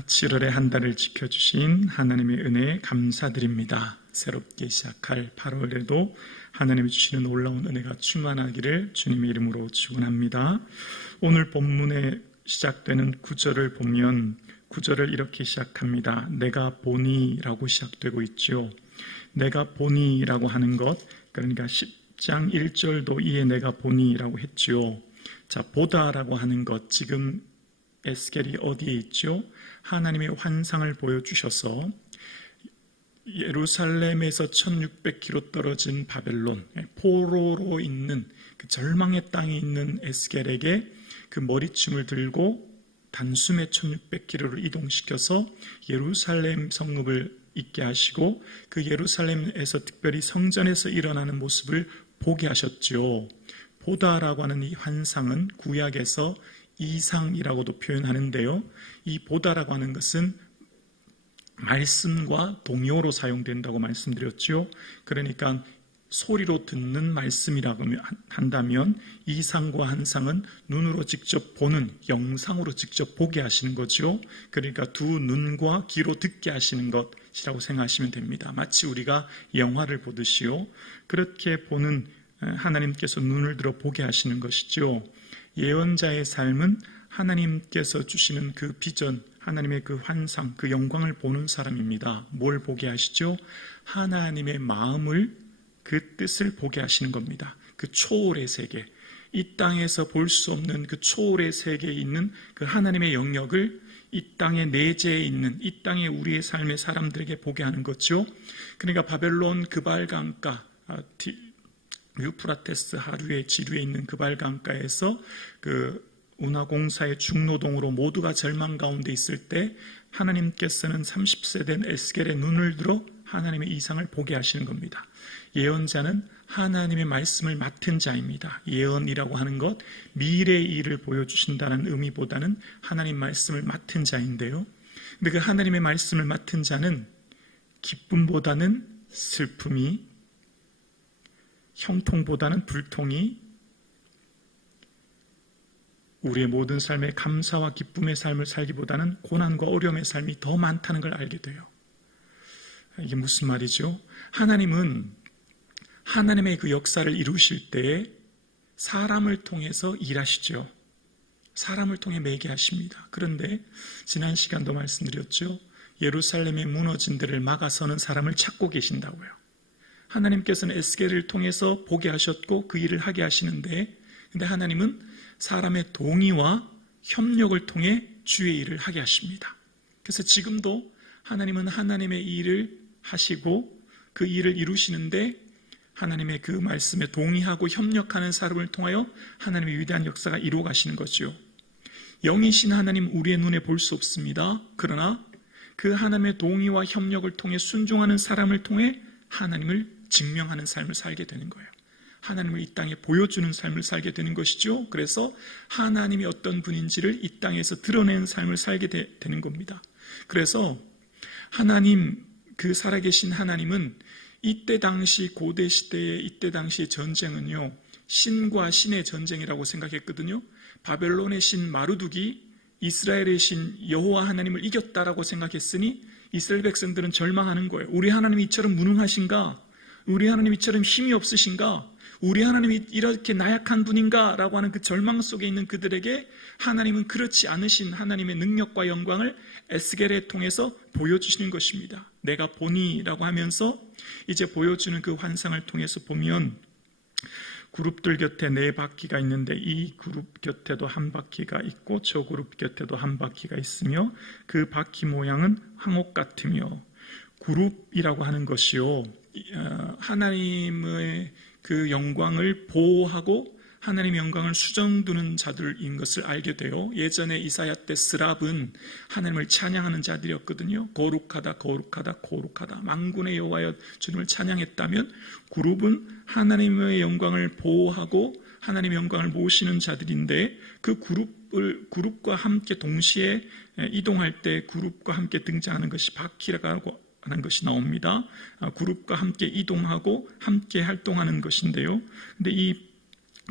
7월의 한 달을 지켜주신 하나님의 은혜에 감사드립니다. 새롭게 시작할 8월에도 하나님이 주시는 놀라운 은혜가 충만하기를 주님의 이름으로 축원합니다. 오늘 본문에 시작되는 9절을 보면 9절을 이렇게 시작합니다. 내가 보니라고 시작되고 있죠. 내가 보니라고 하는 것, 그러니까 10장 1절도 이에 내가 보니라고 했죠. 자, 보다라고 하는 것, 지금 에스겔이 어디에 있죠? 하나님의 환상을 보여주셔서 예루살렘에서 1600km 떨어진 바벨론, 포로로 있는 그 절망의 땅에 있는 에스겔에게 그 머리춤을 들고 단숨에 1600km를 이동시켜서 예루살렘 성읍을 있게 하시고 그 예루살렘에서 특별히 성전에서 일어나는 모습을 보게 하셨죠. 보다라고 하는 이 환상은 구약에서 이상이라고도 표현하는데요. 이 보다라고 하는 것은 말씀과 동요로 사용된다고 말씀드렸죠. 그러니까 소리로 듣는 말씀이라고 한다면 이상과 환상은 눈으로 직접 보는, 영상으로 직접 보게 하시는 거죠. 그러니까 두 눈과 귀로 듣게 하시는 것이라고 생각하시면 됩니다. 마치 우리가 영화를 보듯이요. 그렇게 보는 하나님께서 눈을 들어 보게 하시는 것이죠. 예언자의 삶은 하나님께서 주시는 그 비전, 하나님의 그 환상, 그 영광을 보는 사람입니다. 뭘 보게 하시죠? 하나님의 마음을, 그 뜻을 보게 하시는 겁니다. 그 초월의 세계, 이 땅에서 볼 수 없는 그 초월의 세계에 있는 그 하나님의 영역을 이 땅에 내재해 있는, 이 땅에 우리의 삶의 사람들에게 보게 하는 거죠. 그러니까 바벨론 그발강가, 유프라테스 하류의 지류에 있는 그발강가에서 그 운하공사의 중노동으로 모두가 절망 가운데 있을 때 하나님께서는 30세 된 에스겔의 눈을 들어 하나님의 이상을 보게 하시는 겁니다. 예언자는 하나님의 말씀을 맡은 자입니다. 예언이라고 하는 것, 미래의 일을 보여주신다는 의미보다는 하나님 말씀을 맡은 자인데요. 근데 그 하나님의 말씀을 맡은 자는 기쁨보다는 슬픔이, 형통보다는 불통이, 우리의 모든 삶에 감사와 기쁨의 삶을 살기보다는 고난과 어려움의 삶이 더 많다는 걸 알게 돼요. 이게 무슨 말이죠? 하나님은 하나님의 그 역사를 이루실 때에 사람을 통해서 일하시죠. 사람을 통해 매개하십니다. 그런데 지난 시간도 말씀드렸죠. 예루살렘의 무너진 데를 막아서는 사람을 찾고 계신다고요. 하나님께서는 에스겔을 통해서 보게 하셨고 그 일을 하게 하시는데, 근데 하나님은 사람의 동의와 협력을 통해 주의 일을 하게 하십니다. 그래서 지금도 하나님은 하나님의 일을 하시고 그 일을 이루시는데 하나님의 그 말씀에 동의하고 협력하는 사람을 통하여 하나님의 위대한 역사가 이루어 가시는 거죠. 영이신 하나님 우리의 눈에 볼 수 없습니다. 그러나 그 하나님의 동의와 협력을 통해 순종하는 사람을 통해 하나님을 증명하는 삶을 살게 되는 거예요. 하나님을 이 땅에 보여주는 삶을 살게 되는 것이죠. 그래서 하나님이 어떤 분인지를 이 땅에서 드러내는 삶을 살게 되는 겁니다. 그래서 하나님, 그 살아계신 하나님은 이때 당시 고대 시대의 이때 당시의 전쟁은요, 신과 신의 전쟁이라고 생각했거든요. 바벨론의 신 마르둑이 이스라엘의 신 여호와 하나님을 이겼다라고 생각했으니 이스라엘 백성들은 절망하는 거예요. 우리 하나님이 이처럼 무능하신가? 우리 하나님이 이처럼 힘이 없으신가? 우리 하나님이 이렇게 나약한 분인가? 라고 하는 그 절망 속에 있는 그들에게 하나님은 그렇지 않으신 하나님의 능력과 영광을 에스겔을 통해서 보여주시는 것입니다. 내가 보니라고 하면서 이제 보여주는 그 환상을 통해서 보면 그룹들 곁에 4바퀴가 있는데 이 그룹 곁에도 한 바퀴가 있고 저 그룹 곁에도 한 바퀴가 있으며 그 바퀴 모양은 항옥 같으며, 그룹이라고 하는 것이요, 하나님의 그 영광을 보호하고 하나님의 영광을 수정두는 자들인 것을 알게 돼요. 예전에 이사야 때 스랍은 하나님을 찬양하는 자들이었거든요. 거룩하다 거룩하다 거룩하다 만군의 여호와여 주님을 찬양했다면, 그룹은 하나님의 영광을 보호하고 하나님의 영광을 모시는 자들인데, 그 그룹과 함께 동시에 이동할 때 그룹과 함께 등장하는 것이 바퀴라고 하는 것이 나옵니다. 그룹과 함께 이동하고 함께 활동하는 것인데요. 근데 이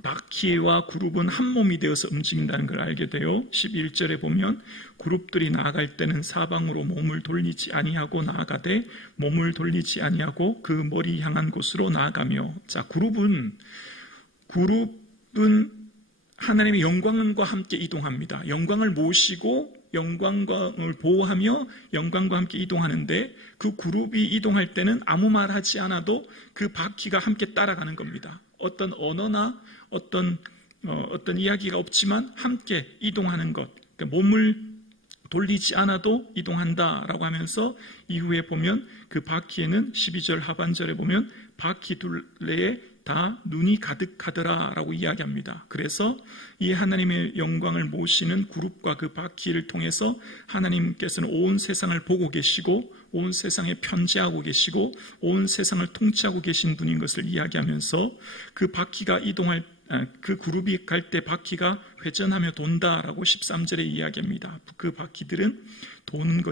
바퀴와 그룹은 한 몸이 되어서 움직인다는 걸 알게 돼요. 11절에 보면 그룹들이 나아갈 때는 사방으로 몸을 돌리지 아니하고 나아가되 몸을 돌리지 아니하고 그 머리 향한 곳으로 나아가며. 자, 그룹은 하나님의 영광과 함께 이동합니다. 영광을 모시고 영광을 보호하며 영광과 함께 이동하는데, 그 그룹이 이동할 때는 아무 말 하지 않아도 그 바퀴가 함께 따라가는 겁니다. 어떤 언어나 어떤 이야기가 없지만 함께 이동하는 것, 그러니까 몸을 돌리지 않아도 이동한다라고 하면서 이후에 보면 그 바퀴에는 12절 하반절에 보면 바퀴 둘레에 다 눈이 가득하더라라고 이야기합니다. 그래서 이 하나님의 영광을 모시는 그룹과 그 바퀴를 통해서 하나님께서는 온 세상을 보고 계시고 온 세상에 편재하고 계시고 온 세상을 통치하고 계신 분인 것을 이야기하면서 그 바퀴가 그 그룹이 갈 때 바퀴가 회전하며 돈다라고 13절에 이야기합니다. 그 바퀴들은 도는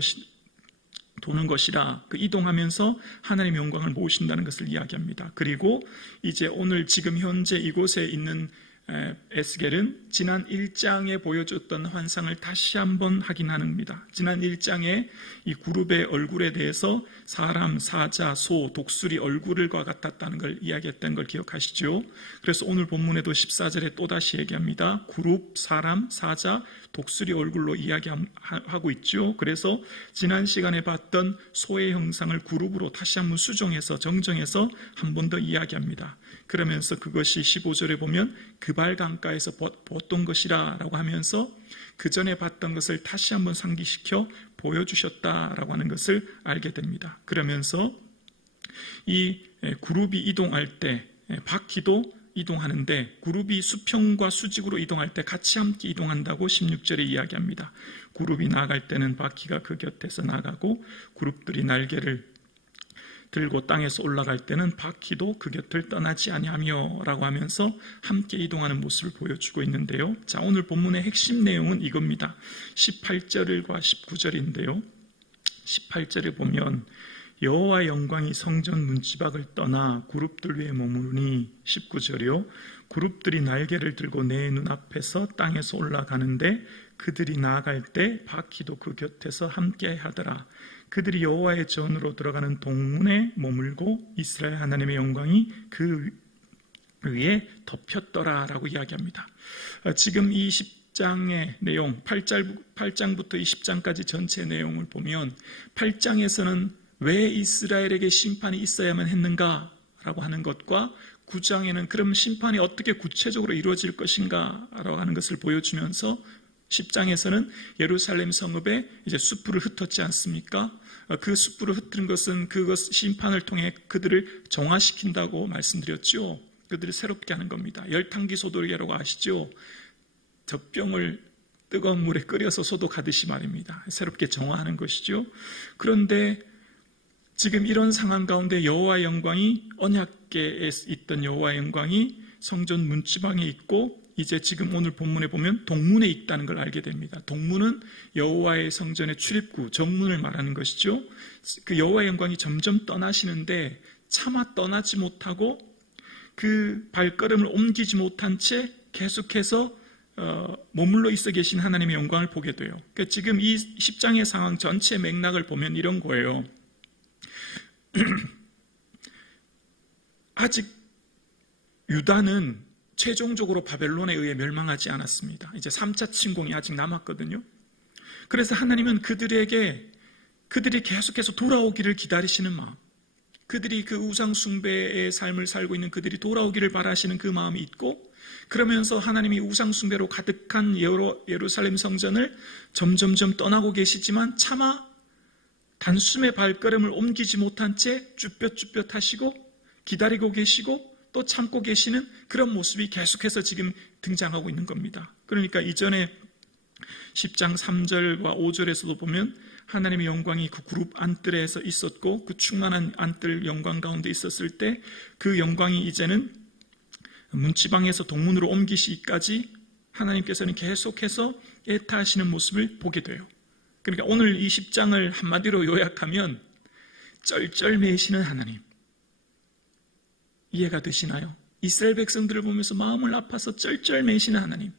것이라, 그 이동하면서 하나님의 영광을 모으신다는 것을 이야기합니다. 그리고 이제 오늘 지금 현재 이곳에 있는 에스겔은 지난 1장에 보여줬던 환상을 다시 한번 확인합니다. 지난 1장에 이 그룹의 얼굴에 대해서 사람, 사자, 소, 독수리 얼굴과 같았다는 걸 이야기했던 걸 기억하시죠? 그래서 오늘 본문에도 14절에 또다시 얘기합니다. 그룹, 사람, 사자, 독수리 얼굴로 이야기하고 있죠. 그래서 지난 시간에 봤던 소의 형상을 그룹으로 다시 한번 수정해서 정정해서 한 번 더 이야기합니다. 그러면서 그것이 15절에 보면 그발 강가에서 보던 것이라 라고 하면서 그 전에 봤던 것을 다시 한번 상기시켜 보여주셨다라고 하는 것을 알게 됩니다. 그러면서 이 그룹이 이동할 때 바퀴도 이동하는데, 그룹이 수평과 수직으로 이동할 때 같이 함께 이동한다고 16절에 이야기합니다. 그룹이 나아갈 때는 바퀴가 그 곁에서 나가고 그룹들이 날개를 들고 땅에서 올라갈 때는 바퀴도 그 곁을 떠나지 아니하며 라고 하면서 함께 이동하는 모습을 보여주고 있는데요. 자, 오늘 본문의 핵심 내용은 이겁니다. 18절과 19절인데요. 18절에 보면 여호와의 영광이 성전 문지박을 떠나 그룹들 위에 머무르니, 19절이요. 그룹들이 날개를 들고 내 눈앞에서 땅에서 올라가는데 그들이 나아갈 때 바퀴도 그 곁에서 함께 하더라. 그들이 여호와의 전으로 들어가는 동문에 머물고 이스라엘 하나님의 영광이 그 위에 덮였더라라고 이야기합니다. 지금 이 10장의 내용, 8장부터 20장까지 전체 내용을 보면 8장에서는 왜 이스라엘에게 심판이 있어야만 했는가라고 하는 것과 9장에는 그럼 심판이 어떻게 구체적으로 이루어질 것인가 라고 하는 것을 보여주면서 10장에서는 예루살렘 성읍에 이제 숯불을 흩었지 않습니까? 그 숯불을 흩은 것은 그것 심판을 통해 그들을 정화시킨다고 말씀드렸죠. 그들을 새롭게 하는 겁니다. 열탕기 소독이라고 아시죠? 젖병을 뜨거운 물에 끓여서 소독하듯이 말입니다. 새롭게 정화하는 것이죠. 그런데 지금 이런 상황 가운데 여호와의 영광이, 언약궤에 있던 여호와의 영광이 성전 문지방에 있고 이제 지금 오늘 본문에 보면 동문에 있다는 걸 알게 됩니다. 동문은 여호와의 성전의 출입구, 정문을 말하는 것이죠. 그 여호와의 영광이 점점 떠나시는데 차마 떠나지 못하고 그 발걸음을 옮기지 못한 채 계속해서 머물러 있어 계신 하나님의 영광을 보게 돼요. 그러니까 지금 이 10장의 상황 전체 맥락을 보면 이런 거예요. 아직 유다는 최종적으로 바벨론에 의해 멸망하지 않았습니다. 이제 3차 침공이 아직 남았거든요. 그래서 하나님은 그들이 계속해서 돌아오기를 기다리시는 마음, 그들이 그 우상 숭배의 삶을 살고 있는 그들이 돌아오기를 바라시는 그 마음이 있고, 그러면서 하나님이 우상 숭배로 가득한 예루살렘 성전을 점점점 떠나고 계시지만 차마 단숨에 발걸음을 옮기지 못한 채 쭈뼛쭈뼛 하시고 기다리고 계시고 또 참고 계시는 그런 모습이 계속해서 지금 등장하고 있는 겁니다. 그러니까 이전에 10장 3절과 5절에서도 보면 하나님의 영광이 그 그룹 안뜰에서 있었고 그 충만한 안뜰 영광 가운데 있었을 때 그 영광이 이제는 문지방에서 동문으로 옮기시기까지 하나님께서는 계속해서 애타하시는 모습을 보게 돼요. 그러니까 오늘 이 10장을 한마디로 요약하면 쩔쩔매시는 하나님, 이해가 되시나요? 이스라엘 백성들을 보면서 마음을 아파서 쩔쩔매시는 하나님,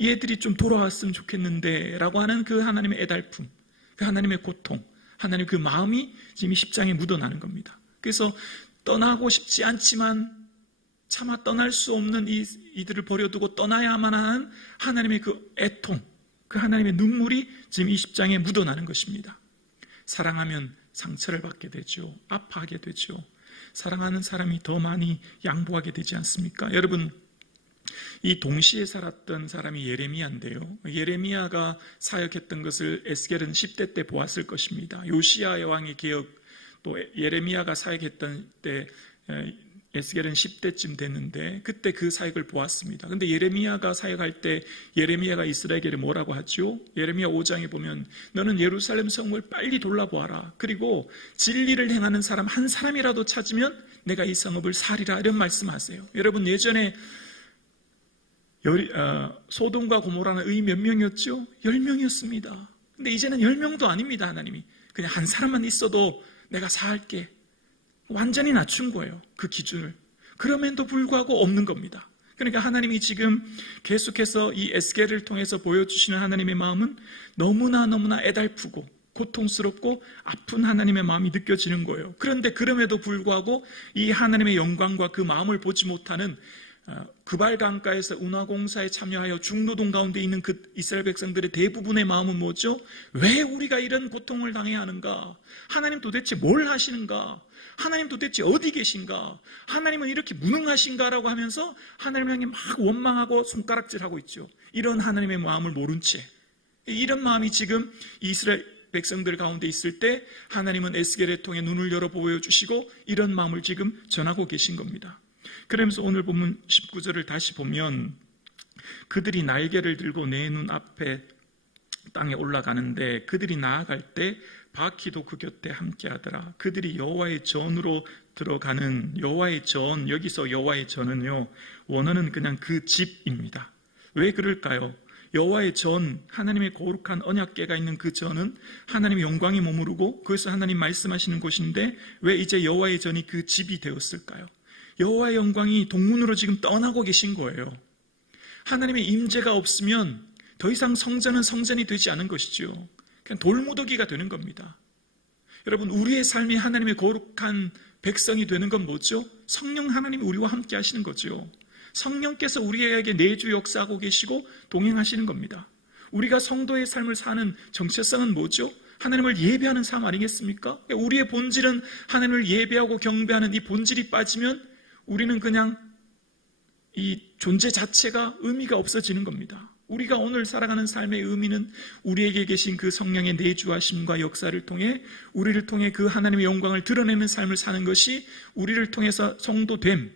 얘들이 좀 돌아왔으면 좋겠는데 라고 하는 그 하나님의 애달픔, 그 하나님의 고통, 하나님 그 마음이 지금 이 10장에 묻어나는 겁니다. 그래서 떠나고 싶지 않지만 차마 떠날 수 없는 이들을 버려두고 떠나야만 하는 하나님의 그 애통, 그 하나님의 눈물이 지금 이 10장에 묻어나는 것입니다. 사랑하면 상처를 받게 되죠. 아파하게 되죠. 사랑하는 사람이 더 많이 양보하게 되지 않습니까? 여러분, 이 동시에 살았던 사람이 예레미야인데요. 예레미야가 사역했던 것을 에스겔은 10대 때 보았을 것입니다. 요시야 왕의 개혁, 또 예레미야가 사역했던 때 에스겔은 10대쯤 됐는데 그때 그 사역을 보았습니다. 그런데 예레미야가 사역할 때 예레미야가 이스라엘에게 뭐라고 하죠? 예레미야 5장에 보면 너는 예루살렘 성을 빨리 돌아보아라. 그리고 진리를 행하는 사람 한 사람이라도 찾으면 내가 이 성읍을 살리라, 이런 말씀하세요. 여러분, 예전에 소돔과 고모라는 의 몇 명이었죠? 10명이었습니다. 근데 이제는 10명도 아닙니다. 하나님이 그냥 한 사람만 있어도 내가 사할게, 완전히 낮춘 거예요, 그 기준을. 그럼에도 불구하고 없는 겁니다. 그러니까 하나님이 지금 계속해서 이 에스겔을 통해서 보여주시는 하나님의 마음은 너무나 애달프고 고통스럽고 아픈 하나님의 마음이 느껴지는 거예요. 그런데 그럼에도 불구하고 이 하나님의 영광과 그 마음을 보지 못하는 그발 강가에서 운하공사에 참여하여 중노동 가운데 있는 그 이스라엘 백성들의 대부분의 마음은 뭐죠? 왜 우리가 이런 고통을 당해야 하는가? 하나님 도대체 뭘 하시는가? 하나님 도대체 어디 계신가? 하나님은 이렇게 무능하신가라고 하면서 하나님을 향해 막 원망하고 손가락질하고 있죠. 이런 하나님의 마음을 모른 채, 이런 마음이 지금 이스라엘 백성들 가운데 있을 때 하나님은 에스겔을 통해 눈을 열어 보여주시고 이런 마음을 지금 전하고 계신 겁니다. 그러면서 오늘 본문 19절을 다시 보면 그들이 날개를 들고 내 눈 앞에 땅에 올라가는데 그들이 나아갈 때 바퀴도 그 곁에 함께하더라. 그들이 여호와의 전으로 들어가는, 여호와의 전, 여기서 여호와의 전은요, 원어는 그냥 그 집입니다. 왜 그럴까요? 여호와의 전, 하나님의 거룩한 언약궤가 있는 그 전은 하나님의 영광이 머무르고 그것을 하나님 말씀하시는 곳인데 왜 이제 여호와의 전이 그 집이 되었을까요? 여호와의 영광이 동문으로 지금 떠나고 계신 거예요. 하나님의 임재가 없으면 더 이상 성전은 성전이 되지 않은 것이죠. 그냥 돌무더기가 되는 겁니다. 여러분, 우리의 삶이 하나님의 거룩한 백성이 되는 건 뭐죠? 성령 하나님이 우리와 함께 하시는 거죠. 성령께서 우리에게 내주 역사하고 계시고 동행하시는 겁니다. 우리가 성도의 삶을 사는 정체성은 뭐죠? 하나님을 예배하는 삶 아니겠습니까? 우리의 본질은 하나님을 예배하고 경배하는 이 본질이 빠지면 우리는 그냥 이 존재 자체가 의미가 없어지는 겁니다. 우리가 오늘 살아가는 삶의 의미는 우리에게 계신 그 성령의 내주하심과 역사를 통해 우리를 통해 그 하나님의 영광을 드러내는 삶을 사는 것이 우리를 통해서 성도됨,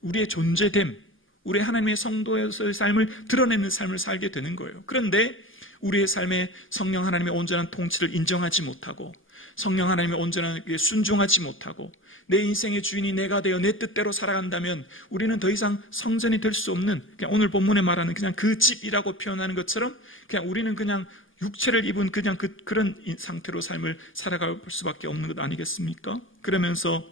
우리의 존재됨, 우리의 하나님의 성도에서의 삶을 드러내는 삶을 살게 되는 거예요. 그런데 우리의 삶에 성령 하나님의 온전한 통치를 인정하지 못하고 성령 하나님의 온전하게 순종하지 못하고 내 인생의 주인이 내가 되어 내 뜻대로 살아간다면 우리는 더 이상 성전이 될 수 없는, 그냥 오늘 본문에 말하는 그냥 그 집이라고 표현하는 것처럼 그냥 우리는 그냥 육체를 입은 그냥 그런 상태로 삶을 살아갈 수밖에 없는 것 아니겠습니까? 그러면서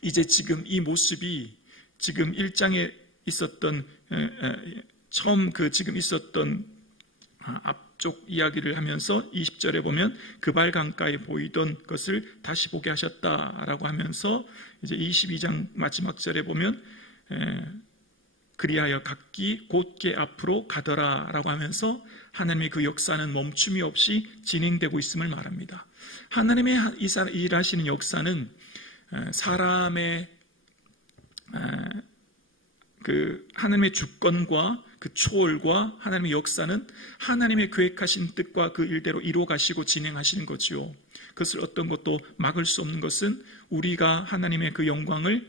이제 지금 이 모습이 지금 1장에 있었던 처음 지금 있었던 앞쪽 이야기를 하면서 20절에 보면 그발 강가에 보이던 것을 다시 보게 하셨다라고 하면서 이제 22장 마지막 절에 보면 그리하여 각기 곧게 앞으로 가더라라고 하면서 하나님의 그 역사는 멈춤이 없이 진행되고 있음을 말합니다. 하나님의 일하시는 역사는 사람의 그 하나님의 주권과 그 초월과 하나님의 역사는 하나님의 계획하신 뜻과 그 일대로 이루어 가시고 진행하시는 거죠. 그것을 어떤 것도 막을 수 없는 것은 우리가 하나님의 그 영광을,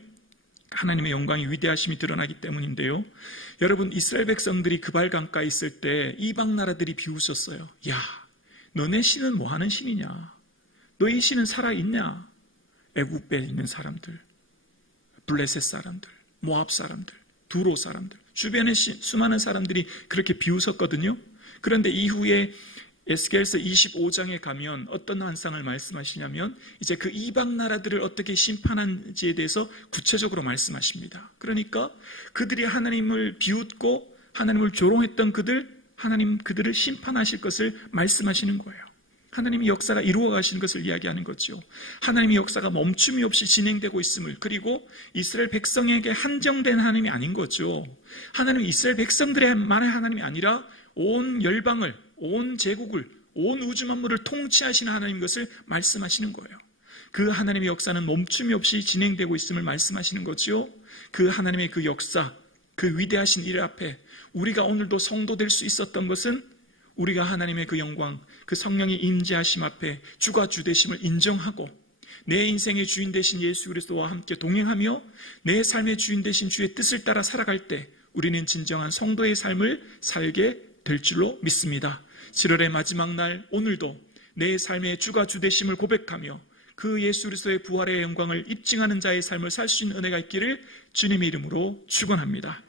하나님의 영광의 위대하심이 드러나기 때문인데요. 여러분, 이스라엘 백성들이 그발 강가에 있을 때 이방 나라들이 비웃었어요. 야, 너네 신은 뭐 하는 신이냐? 너희 신은 살아있냐? 애굽에 있는 사람들, 블레셋 사람들, 모압 사람들, 두로 사람들, 주변에 수많은 사람들이 그렇게 비웃었거든요. 그런데 이후에 에스겔서 25장에 가면 어떤 환상을 말씀하시냐면 이제 그 이방 나라들을 어떻게 심판한지에 대해서 구체적으로 말씀하십니다. 그러니까 그들이 하나님을 비웃고 하나님을 조롱했던 하나님 그들을 심판하실 것을 말씀하시는 거예요. 하나님의 역사가 이루어 가시는 것을 이야기하는 거죠. 하나님의 역사가 멈춤이 없이 진행되고 있음을, 그리고 이스라엘 백성에게 한정된 하나님이 아닌 거죠. 하나님은 이스라엘 백성들의만의 하나님이 아니라 온 열방을, 온 제국을, 온 우주 만물을 통치하시는 하나님 것을 말씀하시는 거예요. 그 하나님의 역사는 멈춤이 없이 진행되고 있음을 말씀하시는 거죠. 그 하나님의 그 역사, 그 위대하신 일 앞에 우리가 오늘도 성도 될 수 있었던 것은 우리가 하나님의 그 영광, 그 성령의 임재하심 앞에 주가 주 되심을 인정하고 내 인생의 주인 되신 예수 그리스도와 함께 동행하며 내 삶의 주인 되신 주의 뜻을 따라 살아갈 때 우리는 진정한 성도의 삶을 살게 될 줄로 믿습니다. 7월의 마지막 날 오늘도 내 삶의 주가 주 되심을 고백하며 그 예수 그리스도의 부활의 영광을 입증하는 자의 삶을 살 수 있는 은혜가 있기를 주님의 이름으로 축원합니다.